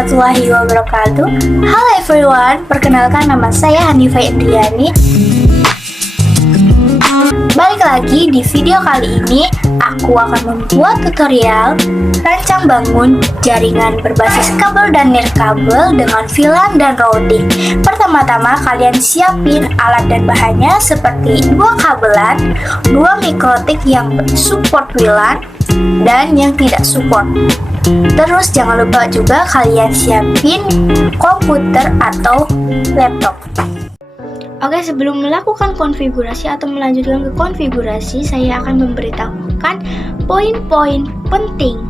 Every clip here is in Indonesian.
warahmatullahi wabarakatuh. Halo everyone, perkenalkan nama saya Hanifah Indriani. Balik lagi di video kali ini, aku akan membuat tutorial rancang bangun jaringan berbasis kabel dan nirkabel dengan VLAN dan routing. Pertama-tama kalian siapin alat dan bahannya seperti 2 kabelan, 2 mikrotik yang support VLAN dan yang tidak support. Terus jangan lupa juga kalian siapin komputer atau laptop. Oke, sebelum melakukan konfigurasi atau melanjutkan ke konfigurasi, saya akan memberitahukan poin-poin penting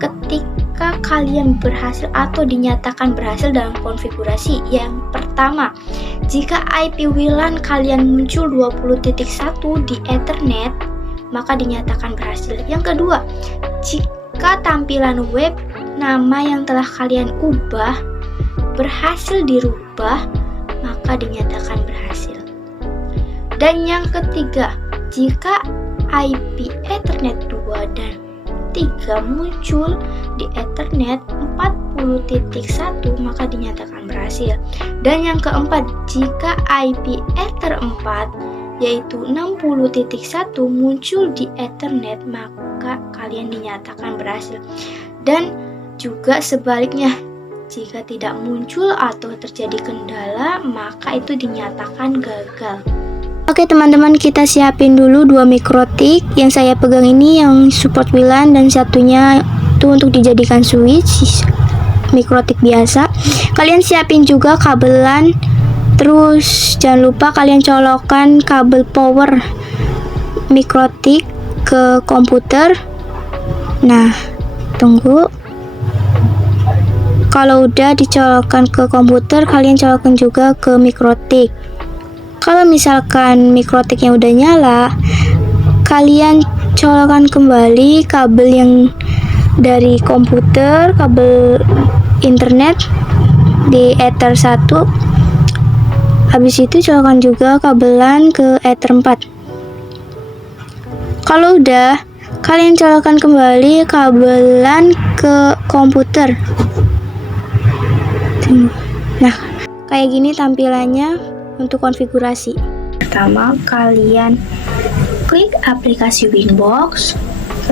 ketika kalian berhasil atau dinyatakan berhasil dalam konfigurasi. Yang pertama, jika IP WLAN kalian muncul 20.1 di Ethernet, maka dinyatakan berhasil. Yang kedua, jika tampilan web nama yang telah kalian ubah berhasil dirubah, maka dinyatakan berhasil. Dan yang ketiga, jika IP Ethernet 2 dan 3 muncul di Ethernet 40.1, maka dinyatakan berhasil. Dan yang keempat, jika IP Ether 4 yaitu 60.1 muncul di Ethernet, maka kalian dinyatakan berhasil. Dan juga sebaliknya, jika tidak muncul atau terjadi kendala, maka itu dinyatakan gagal. Oke teman-teman, kita siapin dulu 2 mikrotik. Yang saya pegang ini yang support WLAN dan satunya itu untuk dijadikan switch mikrotik biasa. Kalian siapin juga kabelan. Terus jangan lupa kalian colokkan kabel power mikrotik ke komputer. Nah, tunggu. Kalau udah dicolokkan ke komputer, kalian colokkan juga ke mikrotik. Kalau misalkan mikrotiknya udah nyala, kalian colokkan kembali kabel yang dari komputer, kabel internet di Ether 1. Habis itu colokkan juga kabelan ke Ether 4. Kalau udah, kalian colokkan kembali kabelan ke komputer. Nah, kayak gini tampilannya untuk konfigurasi. Pertama, kalian klik aplikasi Winbox,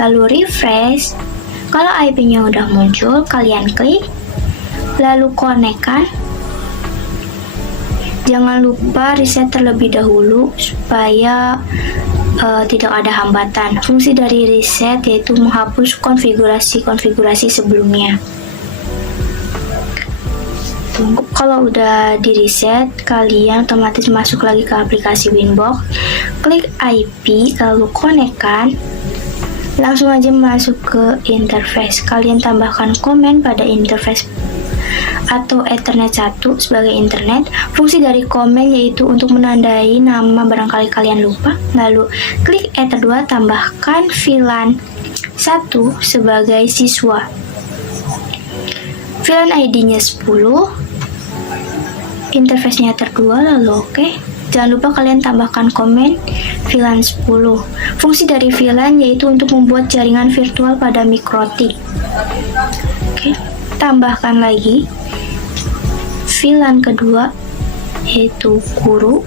lalu refresh. Kalau IP-nya udah muncul, kalian klik, lalu konekkan. Jangan lupa reset terlebih dahulu supaya tidak ada hambatan. Fungsi dari reset yaitu menghapus konfigurasi sebelumnya. Tunggu, kalau udah di reset, kalian otomatis masuk lagi ke aplikasi Winbox, klik IP, lalu konekkan. Langsung aja masuk ke interface. Kalian tambahkan komen pada interface atau Ethernet 1 sebagai internet. Fungsi dari komen yaitu untuk menandai nama barangkali kalian lupa. Lalu klik Ether 2, tambahkan VLAN 1 sebagai siswa. VLAN ID-nya 10, interface-nya Ether 2, lalu oke. Jangan lupa kalian tambahkan komen VLAN 10. Fungsi dari VLAN yaitu untuk membuat jaringan virtual pada mikrotik. Oke, tambahkan lagi VLAN kedua yaitu guru.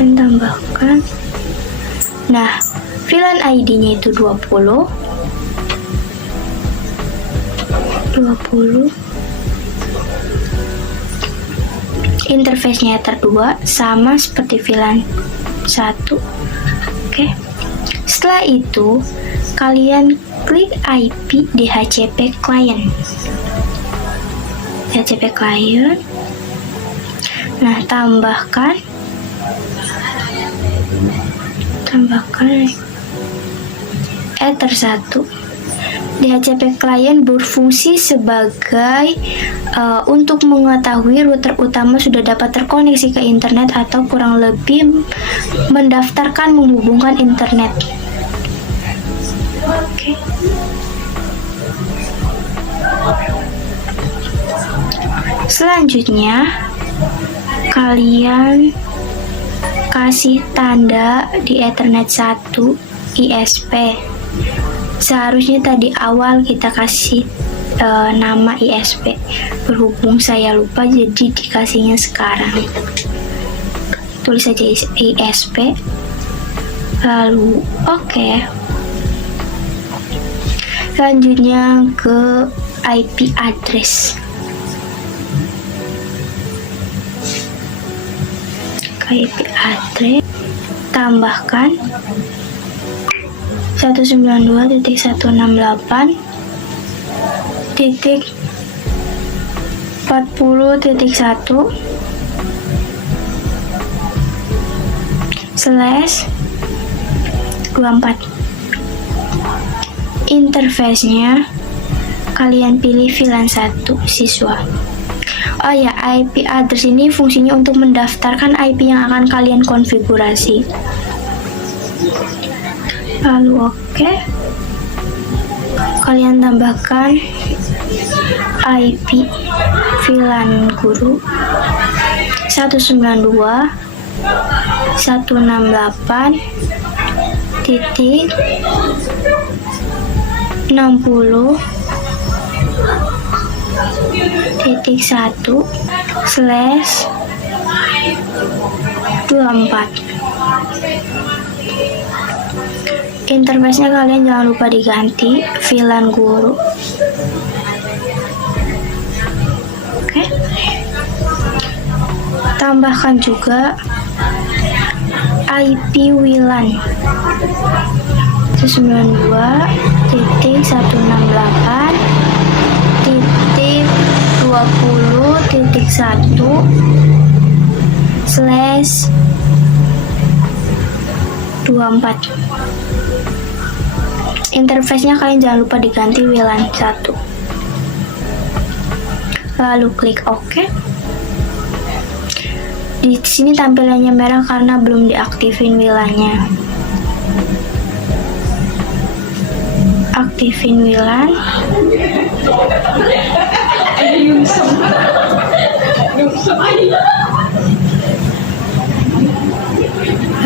Dan tambahkan. Nah, VLAN ID-nya itu 20. Interface-nya Ether 2 sama seperti VLAN 1. Oke. Setelah itu, kalian klik IP DHCP client. DHCP client. Nah, tambahkan Ether 1. DHCP client berfungsi sebagai untuk mengetahui router utama sudah dapat terkoneksi ke internet atau kurang lebih mendaftarkan menghubungkan internet. Oke. Selanjutnya, kalian kasih tanda di Ethernet 1 ISP Seharusnya tadi awal kita kasih nama ISP. Berhubung saya lupa, jadi dikasihnya sekarang. Tulis saja ISP, lalu oke. Selanjutnya ke IP address. Ke IP address, tambahkan 192.168.40.1/24. Interface-nya kalian pilih VLAN 1 siswa. Oh ya, IP address ini fungsinya untuk mendaftarkan IP yang akan kalian konfigurasi. Lalu oke. Kalian tambahkan IP VLAN guru 192.60.1/24. Interface-nya kalian jangan lupa diganti VLAN guru. Oke. Tambahkan juga IP WLAN 192.168.20.1/24. Interface-nya kalian jangan lupa diganti WLAN 1. Lalu klik OK. Di sini tampilannya merah karena belum diaktifin WLAN-nya. Aktifin WLAN.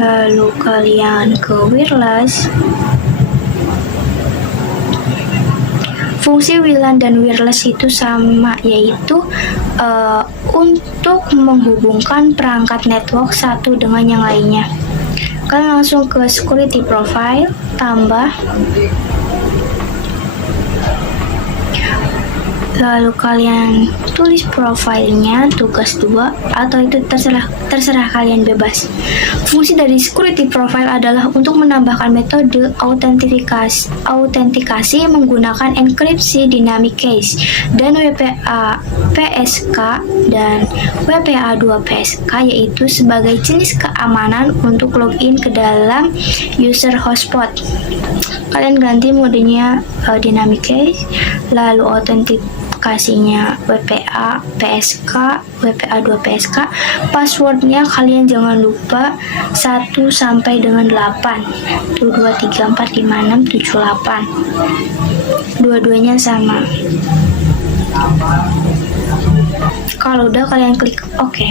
Lalu kalian ke wireless. Fungsi WLAN dan wireless itu sama, yaitu untuk menghubungkan perangkat network satu dengan yang lainnya. Kalian langsung ke security profile, tambah, lalu kalian tulis profilnya tugas 2, atau itu terserah kalian bebas. Fungsi dari security profile adalah untuk menambahkan metode autentikasi menggunakan enkripsi dynamic cache dan WPA PSK dan WPA2 PSK, yaitu sebagai jenis keamanan untuk login ke dalam user hotspot. Kalian ganti modenya dynamic cache, lalu autentikasinya WPA PSK, WPA2 PSK. Passwordnya kalian jangan lupa 1 sampai dengan 8. 1, 2, 3, 4, 5, 6, 7, 8. Dua-duanya sama. Kalau udah, kalian klik OK.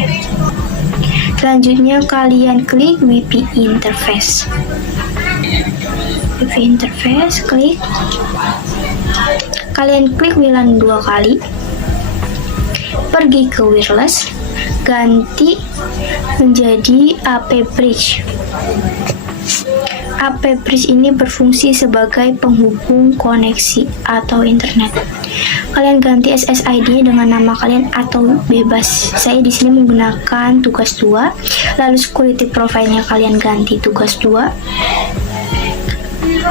Selanjutnya kalian klik WiFi interface. WiFi interface, klik. Kalian klik WLAN 2 kali. Pergi ke wireless, ganti menjadi AP bridge. AP bridge ini berfungsi sebagai penghubung koneksi atau internet. Kalian ganti SSID dengan nama kalian atau bebas. Saya di sini menggunakan tugas 2. Lalu security profile-nya kalian ganti tugas 2.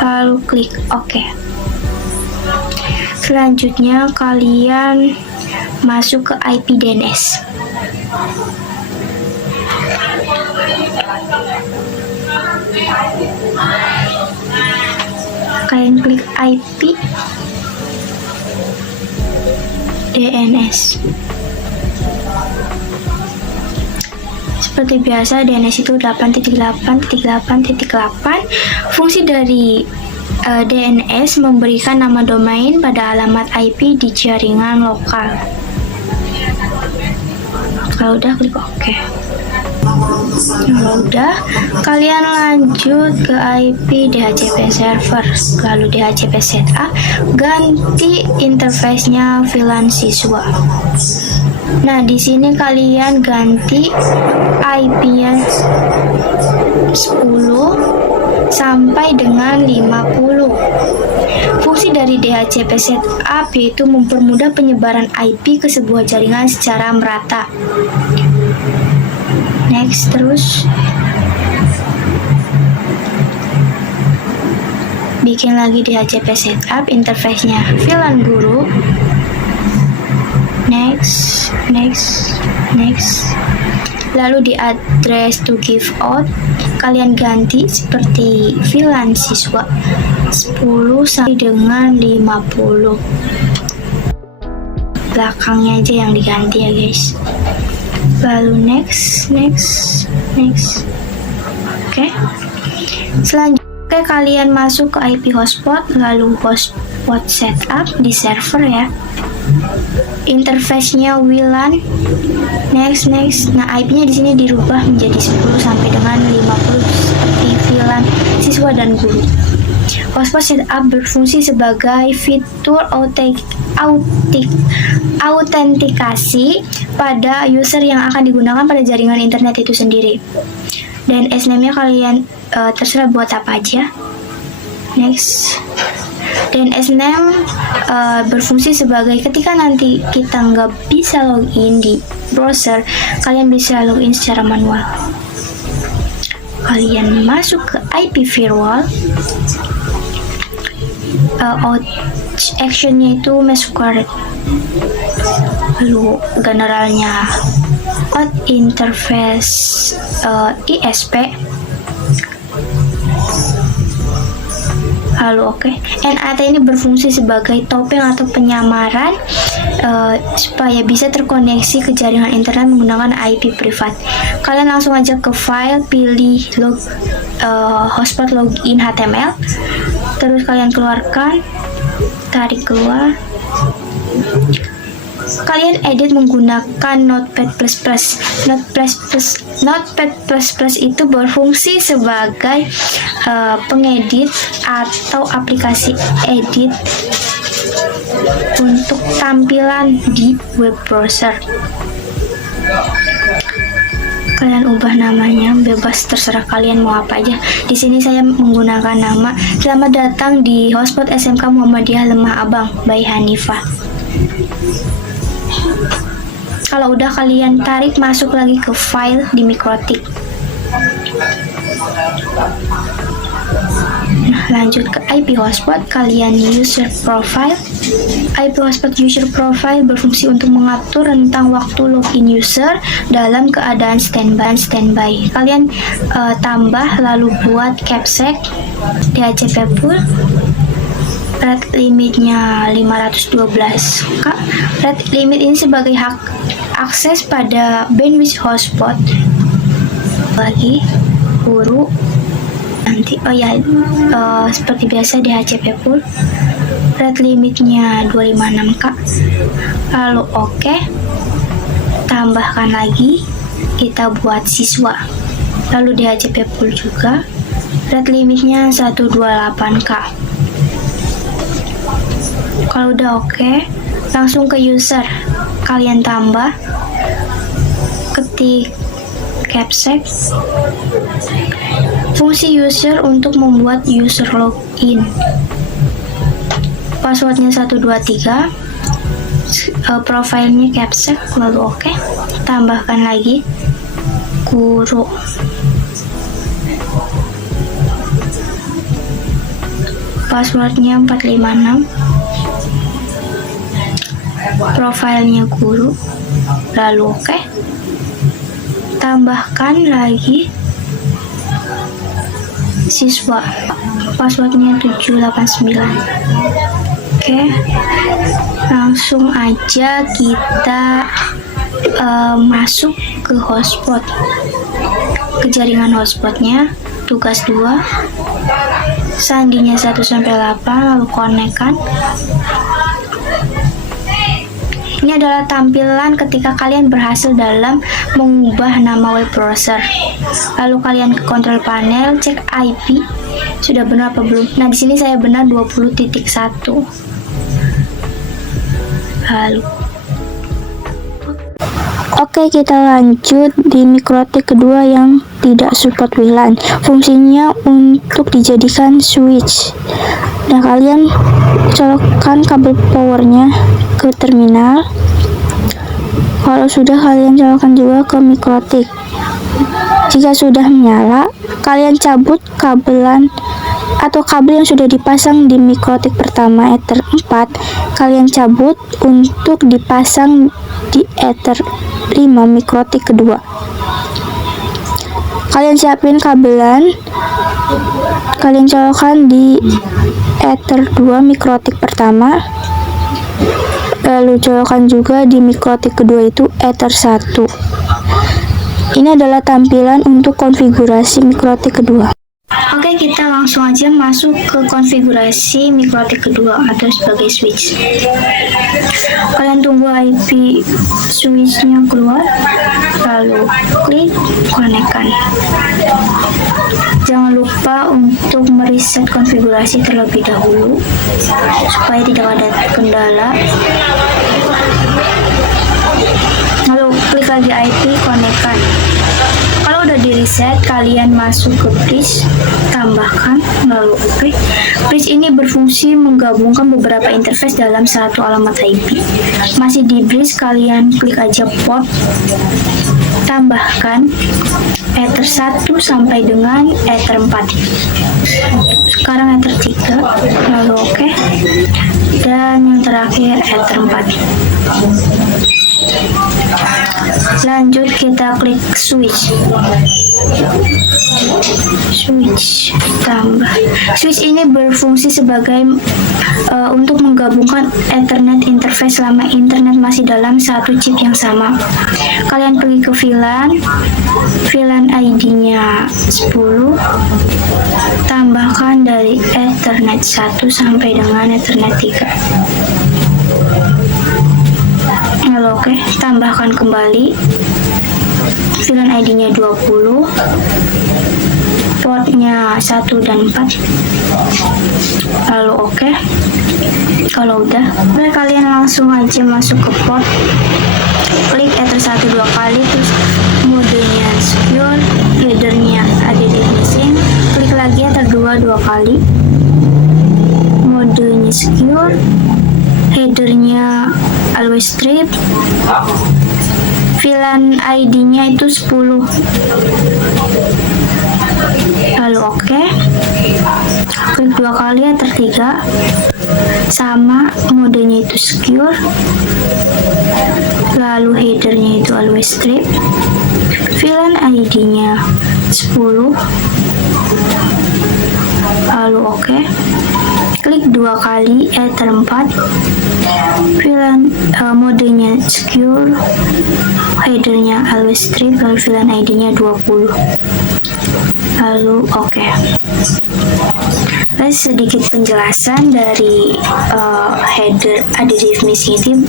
Lalu klik OK. Selanjutnya kalian masuk ke IP DNS. Kalian klik IP DNS. Seperti biasa, DNS itu 8.8.8.8. Fungsi dari DNS memberikan nama domain pada alamat IP di jaringan lokal. Kalau udah klik OK. Kalau udah, kalian lanjut ke IP DHCP server, lalu DHCP setup, ganti interface-nya VLAN siswa. Nah, di sini kalian ganti IP-nya 10 sampai dengan 50. Fungsi dari DHCP setup yaitu mempermudah penyebaran IP ke sebuah jaringan secara merata. Next, terus bikin lagi DHCP setup, interface-nya VLAN guru. Next. Lalu di address to give out kalian ganti seperti VLAN siswa 10 sampai dengan 50. Belakangnya aja yang diganti ya guys. Lalu next. Oke. Selanjutnya kalian masuk ke IP hotspot, lalu hotspot setup di server ya. Interface-nya WLAN. Next. Nah, IP-nya di sini dirubah menjadi 10 sampai dengan 50 seperti VLAN siswa dan guru. Hotspot setup berfungsi sebagai fitur autentikasi pada user yang akan digunakan pada jaringan internet itu sendiri. Dan DNS-nya kalian terserah buat apa aja. Next. DNS-name berfungsi sebagai ketika nanti kita nggak bisa login di browser, kalian bisa login secara manual. Kalian masuk ke IP firewall. Actionnya itu masquerade, lalu generalnya out interface ISP, lalu oke. NAT ini berfungsi sebagai topeng atau penyamaran supaya bisa terkoneksi ke jaringan internet menggunakan IP privat. Kalian langsung aja ke file, pilih hotspot login HTML, terus kalian keluarkan, tarik keluar. Kalian edit menggunakan Notepad++. Notepad++ itu berfungsi sebagai pengedit atau aplikasi edit untuk tampilan di web browser. Kalian ubah namanya, bebas terserah kalian mau apa aja. Di sini saya menggunakan nama "Selamat datang di hotspot SMK Muhammadiyah Lemah Abang" by Hanifah. Kalau udah, kalian tarik masuk lagi ke file di Mikrotik. Nah, lanjut ke IP hotspot, kalian user profile. IP hotspot user profile berfungsi untuk mengatur rentang waktu login user dalam keadaan standby. Kalian tambah lalu buat capsec DHCP pool. Rate limitnya 512. Rate limit ini sebagai hak akses pada bandwidth hotspot. Lagi guru nanti seperti biasa DHCP pool. Rate limitnya 256K. Lalu oke. Tambahkan lagi, kita buat siswa. Lalu DHCP pool juga. Rate limitnya 128K. Kalau udah oke, langsung ke user. Kalian tambah, ketik capsec. Fungsi user untuk membuat user login. Passwordnya 123. Profilnya capsec, lalu oke. Tambahkan lagi guru. Passwordnya 456. Profilnya guru, lalu oke. Tambahkan lagi siswa, passwordnya 789. Oke, langsung aja kita masuk ke hotspot, ke jaringan hotspotnya. Tugas 2, sandinya 1 sampai 8, lalu konekkan. Ini adalah tampilan ketika kalian berhasil dalam mengubah nama web browser. Lalu kalian ke kontrol panel, cek IP sudah benar apa belum. Nah, di sini saya benar 20.1. Lalu oke, kita lanjut di mikrotik kedua yang tidak support WLAN. Fungsinya untuk dijadikan switch. Nah, kalian colokkan kabel powernya ke terminal. Kalau sudah, kalian colokkan juga ke mikrotik. Jika sudah menyala, kalian cabut kabelan atau kabel yang sudah dipasang di mikrotik pertama Ether 4, kalian cabut untuk dipasang di Ether 5 mikrotik kedua. Kalian siapin kabelan, kalian colokkan di Ether 2 mikrotik pertama, lalu colokkan juga di mikrotik kedua itu Ether 1. Ini adalah tampilan untuk konfigurasi mikrotik kedua. Oke, kita langsung aja masuk ke konfigurasi mikrotik kedua atau sebagai switch. Kalian tunggu IP switchnya keluar, lalu klik konekkan. Jangan lupa untuk mereset konfigurasi terlebih dahulu supaya tidak ada kendala. Lalu klik lagi IP, konekkan. Kalau udah di reset, kalian masuk ke bridge, tambahkan, lalu oke. Bridge ini berfungsi menggabungkan beberapa interface dalam satu alamat IP. Masih di bridge, kalian klik aja port, tambahkan Ether 1 sampai dengan Ether 4. Sekarang Ether 3, lalu oke. Dan yang terakhir Ether 4. Lanjut, kita klik switch. Switch tambah. Switch ini berfungsi sebagai untuk menggabungkan Ethernet interface selama internet masih dalam satu chip yang sama. Kalian pergi ke VLAN ID-nya 10, tambahkan dari Ethernet 1 sampai dengan Ethernet 3. Lalu oke, tambahkan kembali VLAN ID-nya 20, portnya 1 dan 4, lalu oke. Kalau udah, kalian langsung aja masuk ke port, klik Ether 1 2 kali, terus modenya secure, headernya additive missing, klik lagi Ether 2 2 kali, modenya secure, headernya always strip, VLAN ID-nya itu 10, lalu oke. Klik 2 kali Ether 3, sama modenya itu secure, lalu headernya itu always strip, VLAN ID-nya 10, lalu oke. Klik 2 kali Ether 4, VLAN modenya secure, headernya always strip, lalu VLAN ID-nya 20, lalu oke. Sedikit penjelasan dari header additive missing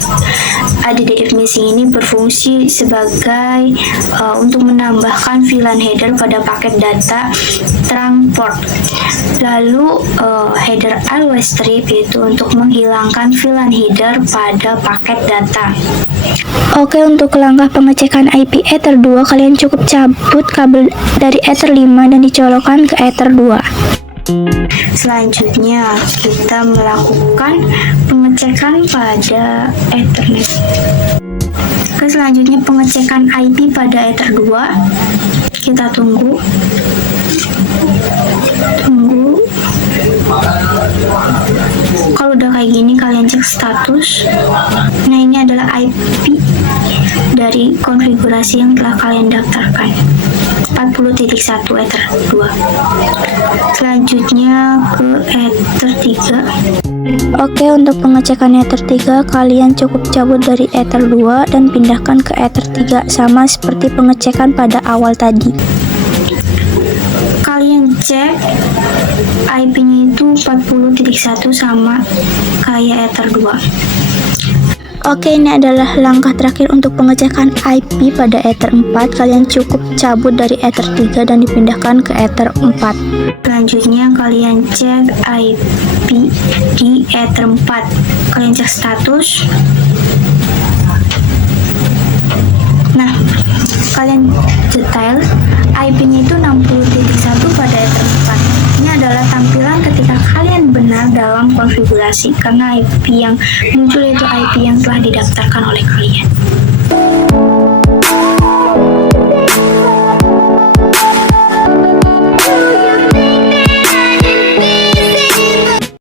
ini berfungsi sebagai untuk menambahkan VLAN header pada paket data trunk port. Lalu header always strip yaitu untuk menghilangkan VLAN header pada paket data. Oke, untuk langkah pengecekan IP Ether 2, kalian cukup cabut kabel dari Ether 5 dan dicolokkan ke Ether 2. Selanjutnya, kita melakukan pengecekan pada Ethernet. Selanjutnya, pengecekan IP pada Ether 2. Kita tunggu. Kalau udah kayak gini, kalian cek status. Nah, ini adalah IP dari konfigurasi yang telah kalian daftarkan. 40.1 Ether 2. Selanjutnya ke Ether 3. Oke, untuk pengecekan Ether 3, kalian cukup cabut dari Ether 2 dan pindahkan ke Ether 3, sama seperti pengecekan pada awal tadi. Kalian cek IP-nya itu 40.1 sama kayak Ether 2. Oke, ini adalah langkah terakhir untuk pengecekan IP pada Ether 4. Kalian cukup cabut dari Ether 3 dan dipindahkan ke Ether 4. Selanjutnya kalian cek IP di Ether 4. Kalian cek status. Nah, kalian detail IP-nya itu 60.1 pada Ether 4. Ini adalah tampilan ketika kalian benar dalam konfigurasi, karena IP yang muncul itu IP yang telah didaftarkan oleh kalian.